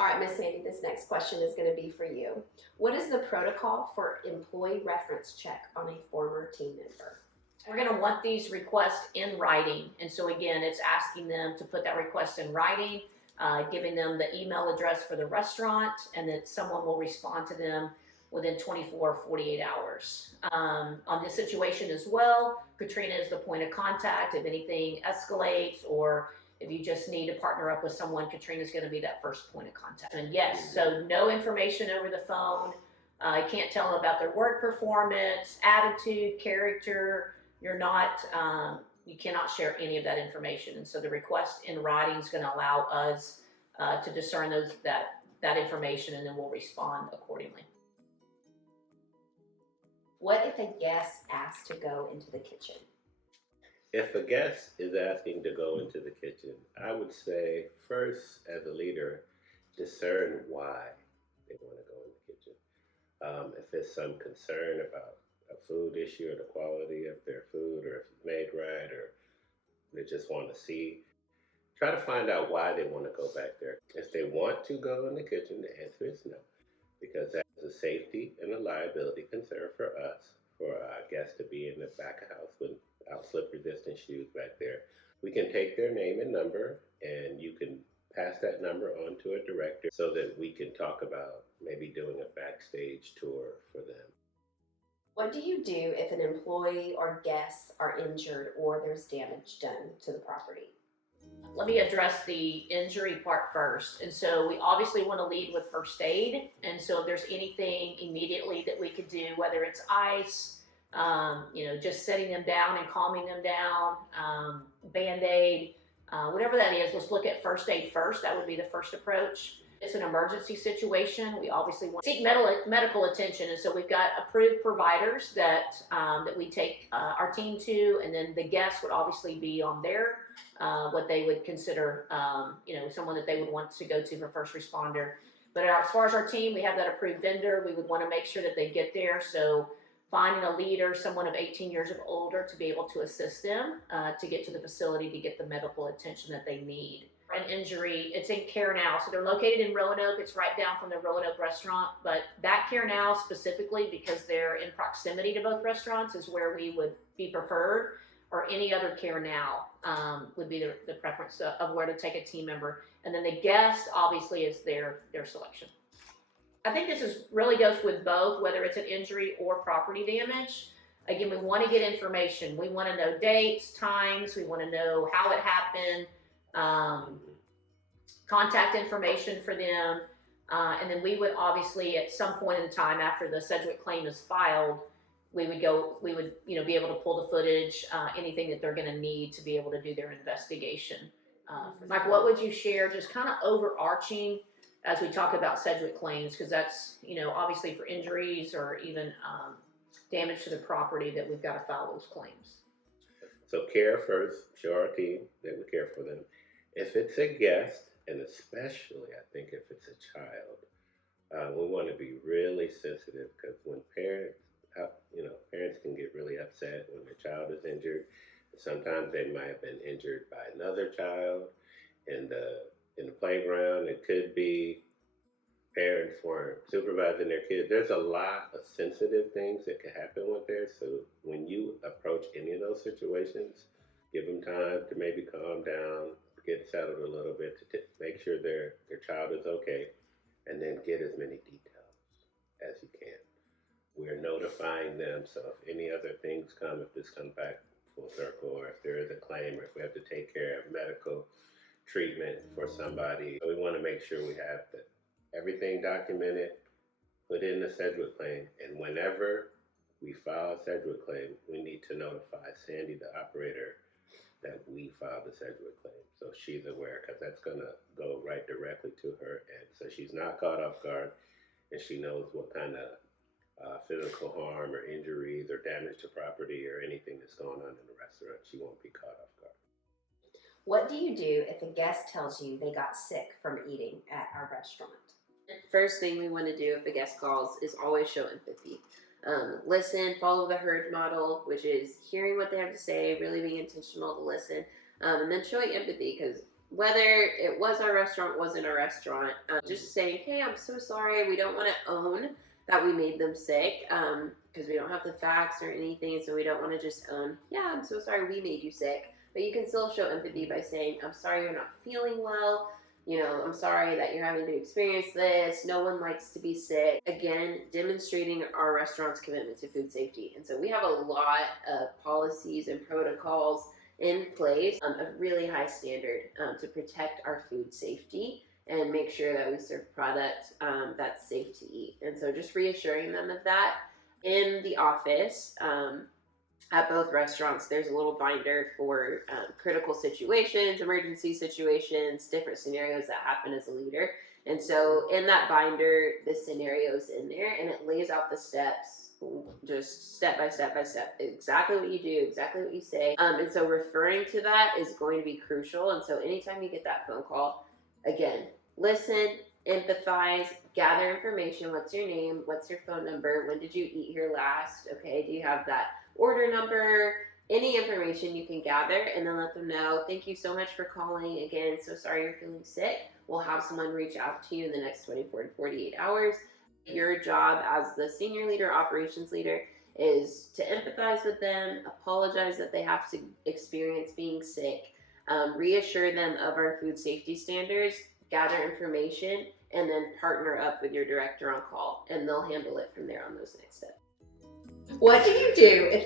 All right, Miss Sandy, this next question is going to be for you. What is the protocol for employee reference check on a former team member? We're going to want these requests in writing. And so again, it's asking them to put that request in writing, giving them the email address for the restaurant, and that someone will respond to them within 24 or 48 hours. On this situation as well, Katrina is the point of contact. If anything escalates or if you just need to partner up with someone, Katrina's going to be that first point of contact. And yes, so no information over the phone. I can't tell them about their work performance, attitude, character. You're not, you cannot share any of that information. And so the request in writing is going to allow us to discern that information, and then we'll respond accordingly. What if a guest asks to go into the kitchen? If a guest is asking to go into the kitchen, I would say first, as a leader, discern why they want to go in the kitchen. If there's some concern about a food issue or the quality of their food, or if it's made right, or they just want to see, try to find out why they want to go back there. If they want to go in the kitchen, the answer is no, because that's a safety and a liability concern for us, for our guests to be in the back of house without slip-resistant shoes back there. We can take their name and number, and you can pass that number on to a director so that we can talk about maybe doing a backstage tour for them. What do you do if an employee or guests are injured or there's damage done to the property? Let me address the injury part first. And so we obviously want to lead with first aid. And so if there's anything immediately that we could do, whether it's ice, just setting them down and calming them down, Band-Aid, whatever that is, let's look at first aid first. That would be the first approach. It's an emergency situation. We obviously want to seek medical attention, and so we've got approved providers that we take our team to, and then the guests would obviously be on their what they would consider, someone that they would want to go to for first responder. But as far as our team, we have that approved vendor. We would want to make sure that they get there. So finding a leader, someone of 18 years or older, to be able to assist them to get to the facility to get the medical attention that they need. An injury, it's in Care Now. So they're located in Roanoke. It's right down from the Roanoke restaurant. But that Care Now specifically, because they're in proximity to both restaurants, is where we would be preferred, or any other Care Now would be the preference of where to take a team member. And then the guest obviously is their selection. I think this really goes with both, whether it's an injury or property damage. Again, we want to get information. We want to know dates, times. We want to know how it happened. Contact information for them, and then we would obviously at some point in time after the Sedgwick claim is filed, we would be able to pull the footage, anything that they're going to need to be able to do their investigation. Mike, what would you share, just kind of overarching as we talk about Sedgwick claims, because that's obviously for injuries or even damage to the property that we've got to file those claims. So care first, show our team that we care for them. If it's a guest, and especially I think if it's a child, we want to be really sensitive, because when parents can get really upset when their child is injured. Sometimes they might have been injured by another child in the playground. It could be parents weren't supervising their kids. There's a lot of sensitive things that can happen with there. So when you approach any of those situations, give them time to maybe calm down, get settled a little bit, to make sure their child is okay, and then get as many details as you can. We're notifying them, so if any other things come, if this comes back full circle, or if there is a claim, or if we have to take care of medical treatment for somebody, we want to make sure we have everything documented, put in the Sedgwick claim, and whenever we file a Sedgwick claim, we need to notify Sandy, the operator, that we filed the Sedgwick claim, so she's aware, because that's going to go right directly to her, and so she's not caught off guard, and she knows what kind of physical harm or injuries or damage to property or anything that's going on in the restaurant. She won't be caught off guard. What do you do if a guest tells you they got sick from eating at our restaurant? First thing we want to do if a guest calls is always show empathy. Listen, follow the herd model, which is hearing what they have to say, really being intentional to listen, and then showing empathy, because whether it was our restaurant, wasn't our restaurant, just saying, hey, I'm so sorry. We don't want to own that we made them sick because we don't have the facts or anything. So we don't want to just own, yeah, I'm so sorry we made you sick. But you can still show empathy by saying, I'm sorry you're not feeling well. You know, I'm sorry that you're having to experience this. No one likes to be sick. Again, demonstrating our restaurant's commitment to food safety. And so we have a lot of policies and protocols in place, a really high standard to protect our food safety and make sure that we serve product that's safe to eat. And so just reassuring them of that. In the office, at both restaurants, there's a little binder for critical situations, emergency situations, different scenarios that happen as a leader. And so in that binder, the scenario's in there and it lays out the steps, just step by step by step, exactly what you do, exactly what you say. And so referring to that is going to be crucial. And so anytime you get that phone call, again, listen, empathize, gather information. What's your name? What's your phone number? When did you eat here last? Okay, do you have that order number? Any information you can gather, and then let them know, thank you so much for calling. Again, so sorry you're feeling sick. We'll have someone reach out to you in the next 24 to 48 hours. Your job as the senior leader, operations leader, is to empathize with them, apologize that they have to experience being sick, reassure them of our food safety standards, gather information, and then partner up with your director on call, and they'll handle it from there on those next steps. What do you do if